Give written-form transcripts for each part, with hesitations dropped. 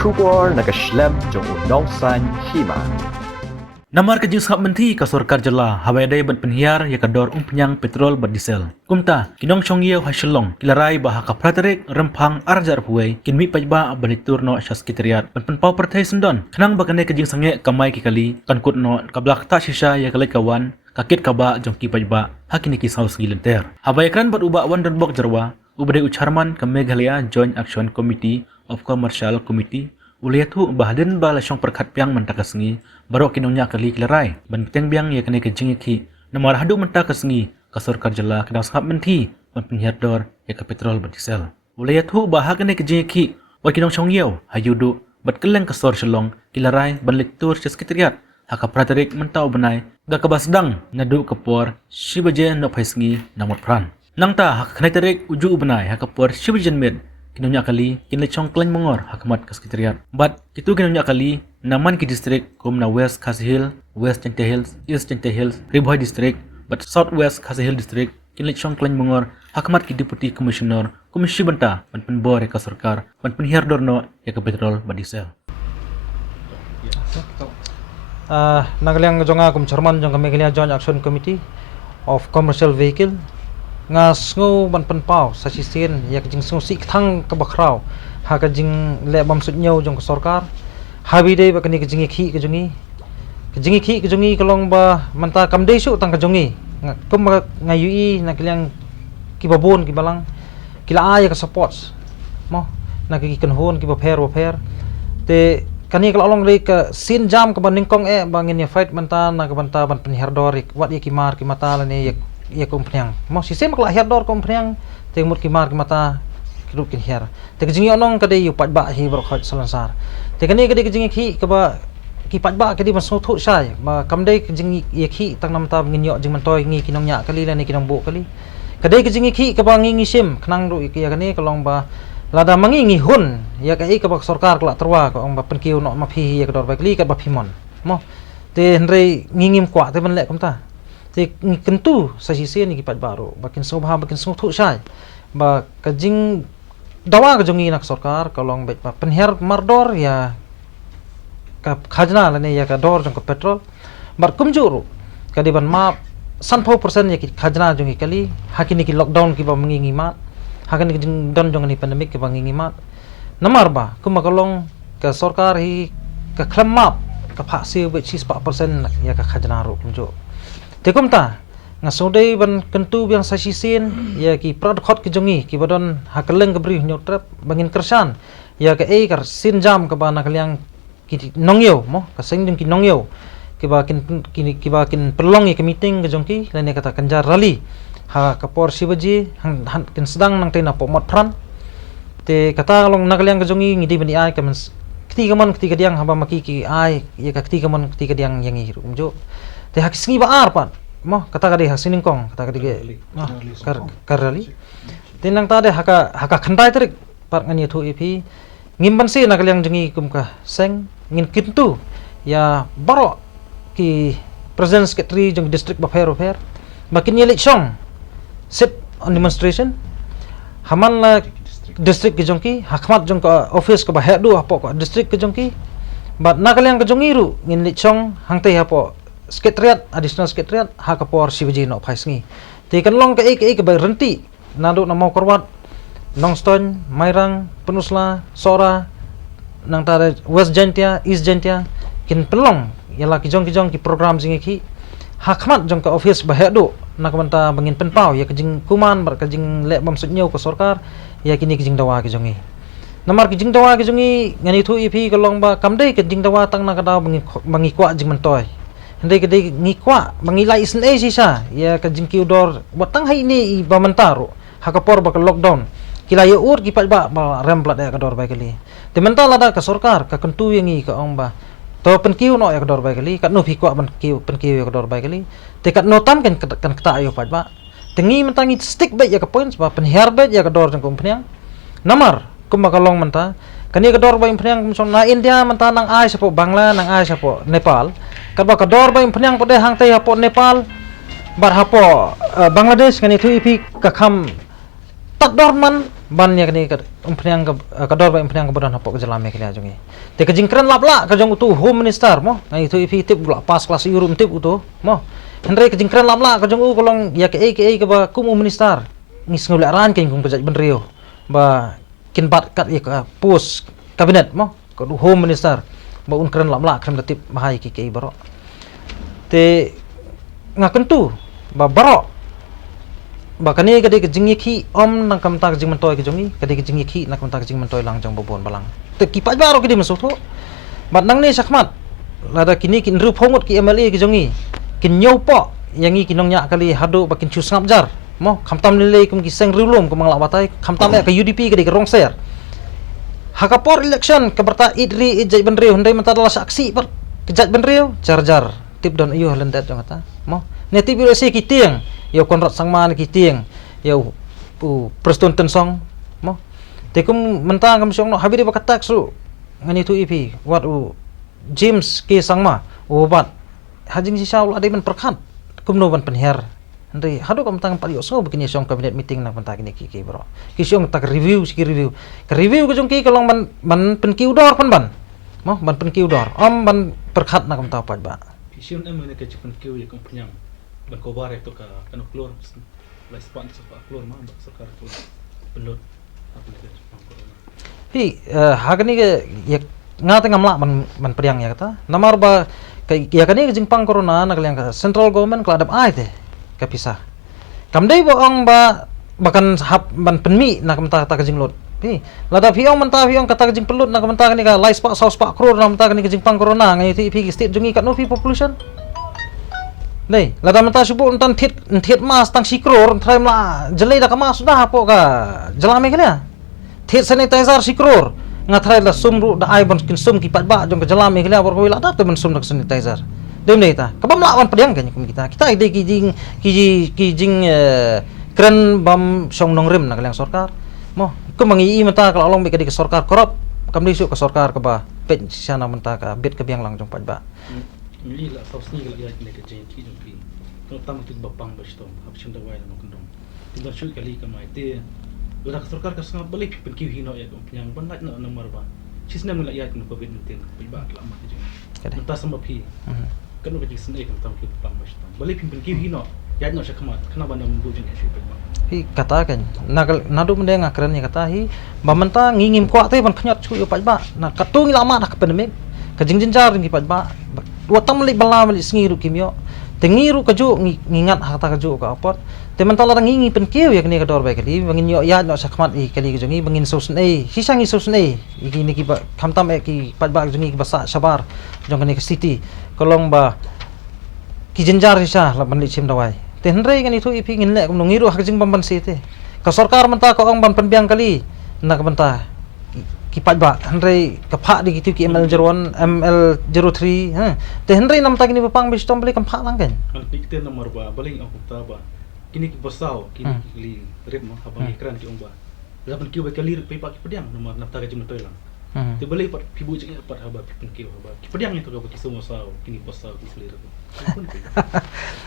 Kubor nakaslem jong unongsan hima. Namar kajing sahab menti ka sarkar jala hawai dai ban penhiar ya kador penyang petrol bat diesel. Kumta kinong chongyeu hasilong kilarai bah ka praterik rempang arjar puai kinmi pajba banitur no sekretariat ban penpau pertai sendon. Kenang bakane kajing sange kamai kikali kan kut no kablak ta shisha ya kalai kawan kakit kaba jong ki pajba hakini ki saus gilenter. Hawai kran bat uba wan dan bok jarwa ubade ucharman ke Meghalaya Joint Action Committee of Commercial Committee uliatu bahden bala syong perkat piang mentakasngi baru kinongnya kali kilarai ban peteng biang ya kene kejing ki namar hadu mentakasngi ka sarkar jala kedang sahab menti ban penhiar dor ya ka petrol bat diesel uliatu bah kene kejing ki wa kinong chong yeu hayudu bat keleng ka sor shalong kilarai ban lektur sekretariat haka praterik mentau benai ga kabasdang nadu kapor shibaje no phaisngi namot pran nangta hak khnai terik uju benai haka por shibajen med kinonyak kali kinle chong kleng mongor hakmat ka sekretariat but kitu kinonyak kali naman ki district kum na West Khasi Hill, West Chente Hills, East Chente Hills, Riboy district but South West Khasi Hill district kinle chong kleng mongor hakmat ki deputy commissioner komisi banta ban penbor ka sarkar ban penhiar dorno ya ka petrol ba diesel nagaliang jonga kum chairman jong Meghalaya Joint Action Committee of Commercial Vehicle nga sngo ban penpau sa sisien ya kajing sngo sik thang ka bakrau ha kajing le bam sut nyau jong ka sarkar habi dei ba kani kajing khi kajing kalong ba manta kam dei su tang kajongi kum nga yui na kaliang ki babon ki balang kila aya ka supports mo na ki kanhon ki ba pher te kani kalong dei ka sin jam ka baning kong bangin ya fight manta na ka banta ban penhar dorik wat ye ki mar ki mata la ne ya kumprang mo sistem kala herdor kumprang te mut ki mar ki mata kirup kin her te kajing onong kade yu patba hi bro khot salansar te kani kade kajing khi ka ba ki patba kadi ban so thu sai ba kamdei kajing ye khi tang nam ta ngin yo jing man toy ngi kinong nya kali la ni kinong bu kali kade kajing khi ka ba ngi sim khnang ru ki ya kani kalong ba lada mangi ngi hun ya ka ka ba sarkar kala terwa ko ong ba penkiu no ma phi ya ka dor ba kali ka ba phimon mo te hendrei ngingim kwa te ban le kumta te kentu sa sisi ni kipat baru bakin sobha bakin sung thu sai ba kajing dawa ka jongi nak sarkar kalong bet pa penher mardor ya ka khajna la ne ya ka dor jong ka petrol bar kumjuru kadiban ma 100% ya ki khajna jongi kali hakini ki lockdown ki ba mengingi mat hakini ki don jong ni pandemic ki ba ngingi mat namar ba kumakalong ka sarkar hi ka klamap ka phasi bet 4% ya ka khajna ro kumjo tekum ta nga sodai ban kentu biang sa sisin ya ki prad khot ki jongi ki badon hakeleng ke bri nyotrap bangin kersan ya ka kar sin jam ka bana kaliang ki nongyeu mo ka sing ki nongyeu ki ba kin perlong ki meeting ke jongki lane kata kanjar rally ha ka por sibaji han kin sedang nang tena pomot pran te kata long nakaliang ke jongi ngidi bani ai ka ketiga diang haba maki ki ai ya ka ketiga diang yang hi rumjo te hak singi ba arpan mo kata kadi hasining kong kata kadi ge karali tinang tade haka khandai terik par ngani thu ipi ngimban si nakaliang jengi kumka seng ngin kintu ya baro ki presence secretary jong district bafer bakin yelik song sit on demonstration haman la district ke jongki hakmat jong ka office ka ba hedu apo ka district ke jongki bat nakaliang ke jongiru ngin lik song hangte apo sekretariat additional sekretariat haka por sibaji no phaisngi te kan long ka ek ba renti nado na mau korwat nongston mairang penusla sora nang tare west jentia east jentia kin pelong yala ki jong ki program jingi ki hakmat jong ka office ba hedu nak manta bangin penpau ya kajing kuman bar kajing le bam sutnyau ka sarkar ya kini kajing dawa ki jongi namar ki jing dawa ki jongi ngani thu ipi kalong ba kamdei kajing dawa tang na ka daw bangi kwa jing mantoy hindi kadi ngikwa mangilai isn sisa ya kajing kiudor batang hai ni ba mantaro hakapor ba ka lockdown kila ya ur ki ba remplat ya kador ba kali te mentala da ka sarkar ka kentu yangi ka ong ba to penkiu no ya kador ba kali kat no fikwa penkiu ya kador ba kali te kat notam kan kata ayo ba tengi mentangi stick ba ya ka points ba penhiar ba ya kador jang kompanyang namar kumakalong menta kani kador ba impanyang kumson na India menta nang ai sapo Bangla nang ai sapo Nepal kadba kador ba impanyang pode hang te hapo Nepal bar hapo Bangladesh kani thu ipi ka kham tak dorman ban ya kini umpriang kador ba umpriang kebadan hapok jalame kini ajongi te kejingkran lapla kajong utu home minister mo ngai itu ifi tip gula pas kelas yurum tip utu mo henry kejingkran lapla kajong u kolong ya ke ba kum minister ngis ngulak ran king kum kejak benrio ba kin bat kat ya pos kabinet mo ko home minister ba un kran lapla kram tip bahai ki baro te ngaken tu ba baro ba kani kadi kejing ki om nang kam tak jing mentoy kejongi kadi kejing ki nak kam tak jing mentoy lang jang bobon balang te ki pa baro kidi masuk tu bat nang ni sakmat lada kini kin rup hongot ki MLA kejongi kin nyopo yang i kinong nya kali hadu bakin chu ngap jar mo khamtam nilai kum ki seng rulum kum mangla batai khamtam ya ke UDP kadi ke rongser hakapor election ke berta idri ijai benriu hendai mentar la saksi per kejat benriu jar tip don ayu lendat jong kata mo neti bi se ki tiang yo konrat sangman ki tiang yo preston tensong mo tekum mentang kam song no habiri bakatak su ngani tu ipi wat James ke sangma obat hajing si shaul ade men perkhat kum no ban penher ndai hadu kam tang pari so begini song cabinet meeting na pentang ni ki bro ki song tak review ke review ko jong ki kolong ban pen ki udor ban mo ban pen ki udor om ban perkhat na kam ta pa ba Isyun ni ke pen ki ya kom penyang ban kobar itu ka kan keluar lai span sepa keluar mah sarkar tu belut apa dia corona hi hagani ke ya ngata ngamla ban priang ya kata namar ba ya kani ke jingpang corona na kalian ka central government keladap ai te kapisah kamdai bo ong ba bakan hap ban penmi na kamta ta kajing lot hi ladap hiong menta hiong kata kajing pelut na kamta kani ka lai spa saus pa kror na kamta kani ke jingpang corona ngai ti pi state jungi kat no pi population nei lada menta subu untan thit mas tang sikror thrai mla jelai da kama sudah apo ka jalame kania thit sanitizer sikror ngathrai la sumru da ai ban kin sum ki patba jong ka jalame kania bor ko ila da ben sum da sanitizer dem nei ta kabam la wan pediang kan kita ide ki jing kren bam song nong rim na kalang sarkar mo ko mangi menta kalau long be ka di sarkar korop kam di su ka sarkar ka ba pe sana menta ka bet ka biang lang jong patba Mili la saus ni la ya ni ke jen ki jong pi ko tam tu bapang ba stom hab shim da wai la kondom tinggal shu kali ka mai te ura sarkar ka sanga balik pen ki hino ya kom penyang ban na nomor ba cisna mula ya ko covid 19 pi ba la ma jeng menta sama pi kan ko jisen e kam tam ki bapang ba stom balik pen ki hino ya no shakmat kana ba nam bu jeng ya shu ba hi kata kan nadu mende ngakren ya kata hi bamenta ngingim kwa te ban khnyat chu yo pa ba na katung lama nak pandemik kajing jinjar ngi pa ba watang mali bala mali sngiru kimyo tengiru kaju ngingat hata kaju ka apot te mentala ngingi pen kieu ya kini ka dor ba kali bangin yo ya no sakmat i kali kajungi bangin sosun e sisangi sosun e iki ki ba khamtam e ki pa ba kajungi basa sabar jong kani ka city kolong ba ki jinjar sisa la ban licim dawai te hendrai kan itu ipi ngin le kum ngiru hakjing bamban site ka sarkar menta ko ong ban penbiang kali na ka menta ki ba hendrai ka pha di gitu ki ML01 ML03 ha te hendrai nam ta kini bapang bistom beli kam pha lang kan kan pikte nomor ba baling aku ta ba kini ki basau kini ki li rep mo habang ikran ki umba zaman ki ba kali pe pa ki pediang nomor nafta ka jim toy lang te balai pat pibu jeng pat haba pen ki haba ki pediang itu ka ki semua sau kini basau ki selir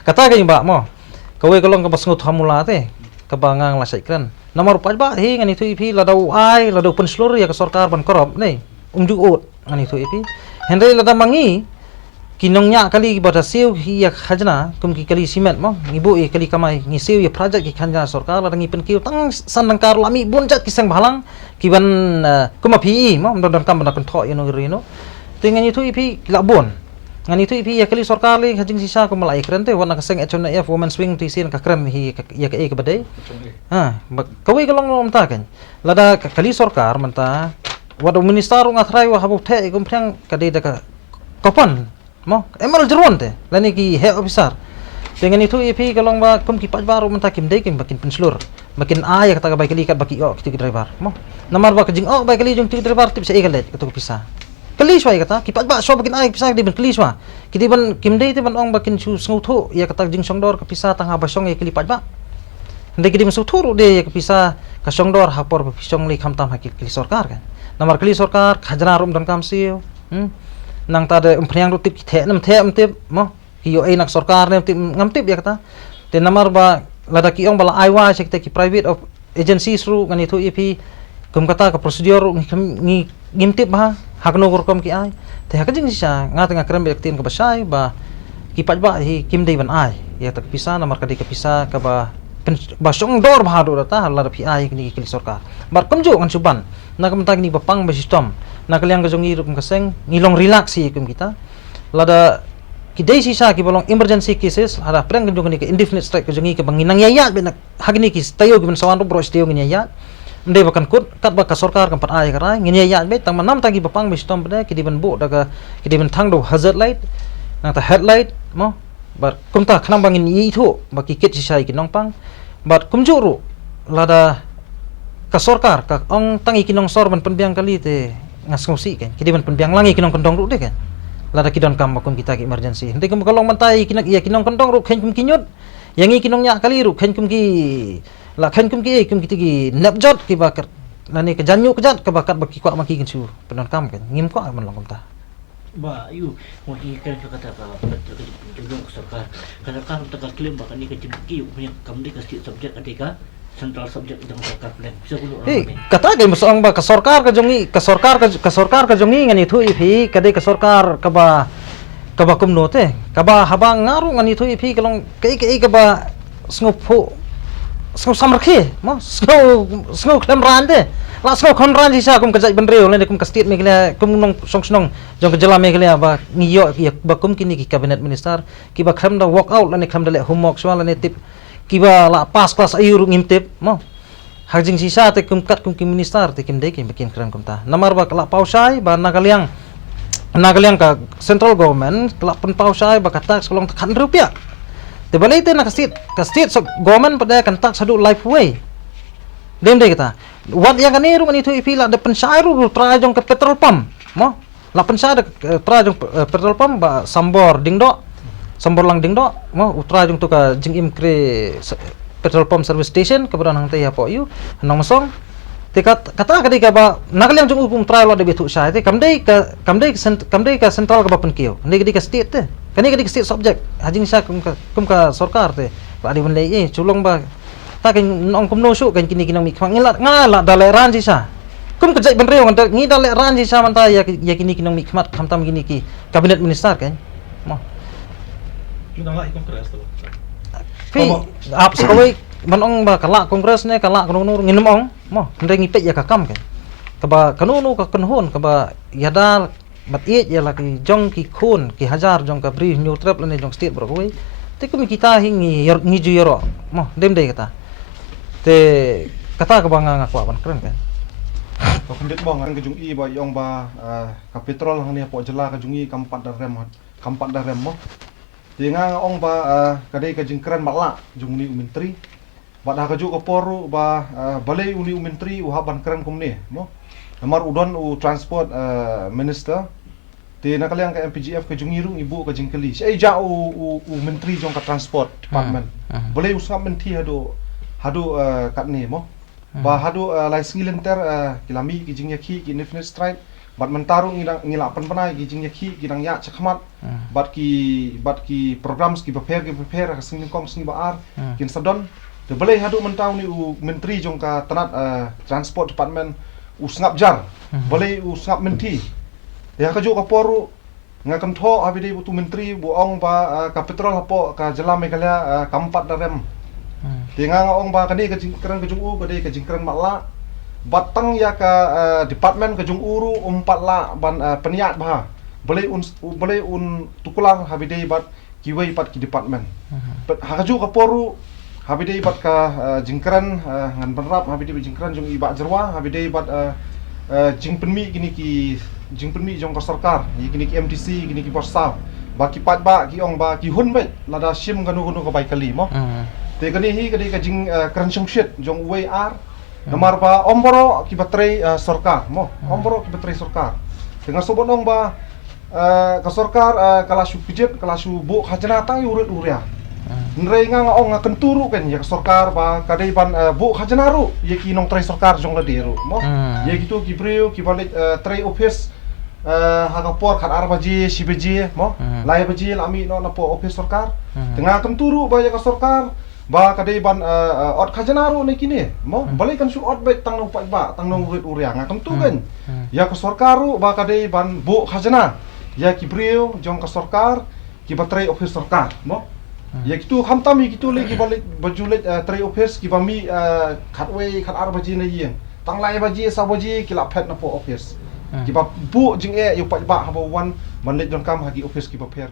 kata ka ba mo kawe kolong ka basngut hamula te kabangang la saikran nomor pa ba hi ngani tu ipi ladau ai ladau pen seluruh ya ka sarkar ban korop nei umju ut ngani tu ipi hendai lada mangi kinongnya kali bada siu hi ya khajna kum ki kali simet mo ibu e kali kamai ngi siu ya project ki khanja sarkar lada ngi pen kiu tang sanang kar lami bonjat ki sang balang ki ban kuma pi mo ndon kam ban pen tho you know rino tengan itu ipi labon ngani tu ipi ya kali sarkar li hajing sisa ko malai kren te wana kaseng echon ya woman swing ti sin ka kren hi ya ka e ka badai ha kawe kalong nom ta kan lada kali sarkar menta wadu minister ngathrai wa habu the kum phang ka de ka kapan mo emal jeron te lani ki he officer dengan itu ipi kalong ba kum ki pat baru menta kim de kim bakin penslur makin ya kata ka kali kat baki ki driver mo namar ba ka jing ba kali jong ti driver tip sa e kalet ka pisah kelis wa kata kipat ba so bakin ai pisah di ben kelis wa kiti ban kimdei te ban ong bakin su ngutho ya kata jing songdor ka pisah tang ba song ya kilipat ba ndai kiti masuk thuru de ya ka pisah ka songdor hapor pisong li khamtam hakil kili sarkar kan namar kili sarkar khajna rum dan kamsiu nang ta de umphriang ru tip the nam the amtip mo ki yo ai nak sarkar ne tip ngam tip ya kata te namar ba lada ki ong bala ai wa sekte ki private of agency seru ngani thu EP kum kata ka prosedur ngi ngimtip bah hak no kom ki ai te hak jing sisa nga tengah krem bektin ka basai ba kipat ba hi kim dei ban ai ya tak pisa namar ka di ka pisa ka ba basong dor bah do ta la pi ai ni kili sarkar bar kum jo kan suban na kam tag ni bapang ba system na kaliang ka jong irup kaseng ngilong relax hi kum kita lada kidai sisa ki bolong emergency cases ada preng kan jong ni ka indefinite strike ka jong ka banginang yaya ben hak ni ki tayo giben sawan ro bro steo ngi yaya mde bakan kut kat baka sarkar kan pat ai karai ngi ya be tang manam tagi bapang be stom bde ki diben bo daga ki diben thang do hazard light nang ta headlight mo bar kumta khnam bangin i thu baki kit sisai ki nong pang bar kumjuru lada ka sarkar ka ong tangi ki nong sor ban penbiang kali te ngas ngosi kan ki diben penbiang langi ki nong kondong ru de kan lada ki don kam bakum kita ki emergency hende kum kalong mantai ki nak ya ki nong kondong ru khen kum kinyut yang i ki nong nya kali ru khen kum ki la khen kum ki napjot ki bakar nani ke janyu kejat ke bakat baki kwa maki kinsu penon kam kan ngim kwa man long ta ba ayu mo ikan ka kata ka betul ka jumlah sarkar kana kan ta klaim ba kani ka jimki punya kamdi ka state subject adika central subject idang sarkar plan bisa kulo kata ke masang ba ka sarkar ka jongi ngani thu ipi kadai ka sarkar ka ba kumnote ka ba habang ngaru ngani thu ipi kalong kai ka ba sngopo snow summer ke mo snow klem rande la snow kon ran sisa kum kajai benreo le kum ka state me kele kum nong song snong jong ka jala me kele ba ngiyo ki ba kum kini ki cabinet minister ki ba khem da walk out le khem da le homework swal le tip ki ba la pas class ayur ngimtip mo hajing sisa te kum kat kum ki minister te kim de kim bikin kran kum ta namar ba la pausai ba nagaliang ka central government la pen pausai ba kata sekolong kan rupiah te balai te nak state so government pada kan tak sadu life way dem de kita wat yang kan eru itu ipila de pensairu trajong ke petrol pump mo la pensai de trajong petrol pump ba sambor lang dingdo mo utrajong tu ka jing imkre petrol pump service station keberan hang te ya po yu nong song te kata kadika ba nakaliang jong upum trial de betu sai te kamdei ka central ka bapen kio ne ka state te kani ka state subject hajing sa kum ka sarkar te ba di ban lei chulong ba ta kan nong kum no su kan kini kinong mi khang ngala dale ran si sa kum ka jai ban reo kan ngi dale ran si sa man ta ya kini kinong mi khmat kham tam gini ki cabinet minister kan mo Kinang lai kongres tu. pi ap sekoi manong ba kala kongres ne kala kono nginom ong mo ndeng ipet ya kakam kan kaba kanunu ka kanhon kaba yadal bat iet ya laki jong ki khun ki hajar jong ka bri new trap lane jong state bro koi te kum kita hingi ngi ju yoro mo dem de kata te kata ka banga ngakwa ban keren kan ko kendit bong ang kejung i ba yong ba ka petrol hang ni po jela ka jungi kampat da rem mo tinga ong ba kadai ka jingkran mala jung ni menteri ba da ka ju ko poru ba balai uni menteri u haban keren kumne mo namar udon u transport minister te nakaliang ka MPGF ka jungiru ibu ka jingkeli sei ja u menteri jong ka transport department balai usap menti hadu kat ni mo ba hadu license lenter kilami ki jingya ki indefinite strike bat mentarung ngila penai ki jingya ki kinang ya chakmat bat ki programs ki prepare ka singling kong sing baar kin sadon te balai hadu mentau ni u menteri jong ka tanat transport department u sngap jar balai u sngap menti ya ka jo ka poru ngakam tho abide bu tu menteri bu ong ba ka petrol hapo ka jela megalya kampat darem tinga ong ba kani ka jingkran ka jungu ka de ka jingkran mala batang ya ka department ka jung uru umpat la ban peniat bah boleh un tukulang habide bat kiwai pat ki department haju ka poru habide bat ka jingkran ngan berap habide jingkran jung iba jerwa habide bat jingpenmi gini ki jingpenmi jong ka sarkar gini ki MTC gini ki borsaf baki pat ba ki ong ba ki hun bet lada sim ganu ka bai kali mo te kani hi kadi ka jing kranchong shit jong way ar namar ba omboro ki baterai sarkar mo omboro ki baterai sarkar dengan sobonong ba ka sarkar kala su pijet kala su bu khajana ta urut uria nrei nga ong kenturu kan ya sarkar ba kadai ban bu khajana ru ye ki nong trai sarkar jong la deru mo ye gitu ki breu ki balik trai office hagapor khat arbaji sibeji mo lai baji lami no na po office sarkar tengah kenturu ba ya ka sarkar ba kadai ban ot khajana ro ni kini mo balik kan su ot bet tang no pai ba tang no wit uriang akam tu kan ya ke sarkar ro ba kadai ban bu khajana ya ki brio jong ke sarkar ki batrai office sarkar mo ya kitu khamtami kitu le ki balik bajulet trai office ki bami khatwe khat ar baji na yeng tang lai baji sa baji ki la phet na po office ki ba bu jing e yu pai ba ha ba wan manit jong kam hagi office ki ba pher